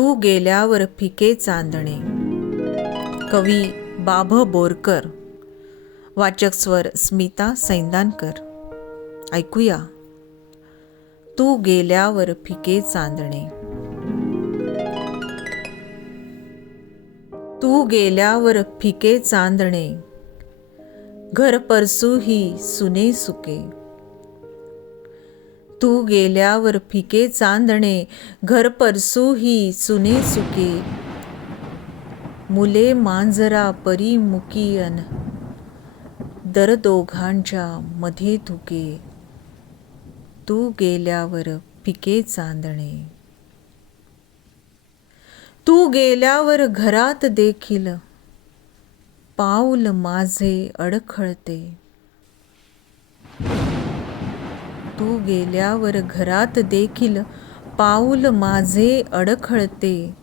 तू गेल्यावर फिके चांदणे. कवी बाभ बोरकर. वाचक स्वर स्मिता सैंदानकर. ऐकूया. तू गेल्यावर फिके चांदणे. तू गेल्यावर फिके चांदणे. घर परसू ही सुने सुके. तू गेल्यावर फिके चांदणे घर परसू ही सुने सुके. मुले मांजरा परी मुकियन दर दोघांच्या मध्ये धुके. तू गेल्यावर फिके चांदणे. तू गेल्यावर घरात देखील पाऊल माझे अडखळते. तू गेल्यावर घरात देखील पाऊल माझे अडखळते.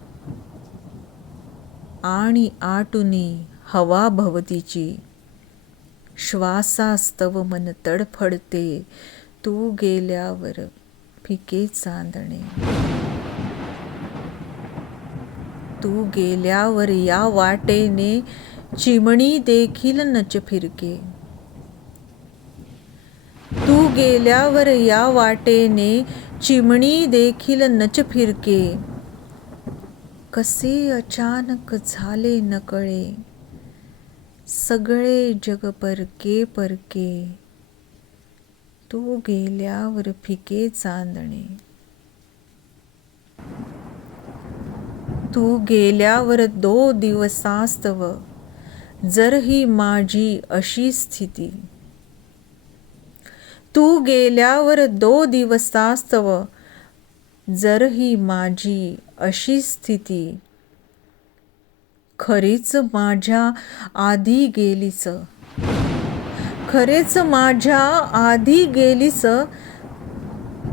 आणि आटुनी हवा भवतीची. श्वासास्तव मन तडफडते. तू गेल्यावर फिके चांदणे. तू गेल्यावर या वाटेने चिमणी देखील नच फिरके. गेल्यावर या वाटेने चिमणी देखील नच फिरके. कसे अचानक झाले नकळे. सगळे जग परके. परके तू गेल्यावर फिके चांदणे. तू गेल्यावर दो दिवसास्तव. जर ही माझी अशी स्थिती. तू गेल्यावर दो दिवसास्तव जर ही माझी अशी स्थिती. खरीच माझ्या आधी गेलीच खरेच माझ्या आधी गेलीच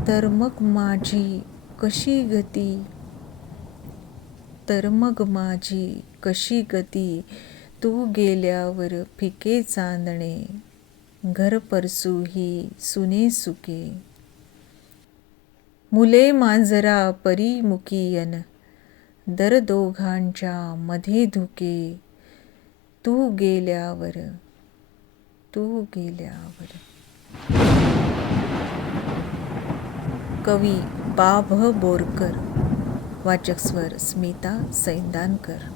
तर मग माझी कशी गती? तर मग माझी कशी गती? तू गेल्यावर फिके चांदणे. घर परसू ही सुने सुके. मुले मांजरा परी दर दोघांच्या मध्ये धुके. तू गेल्यावर तू गेल्यावर. कवी बाभ बोरकर वाचक स्वर स्मिता सैंदानकर.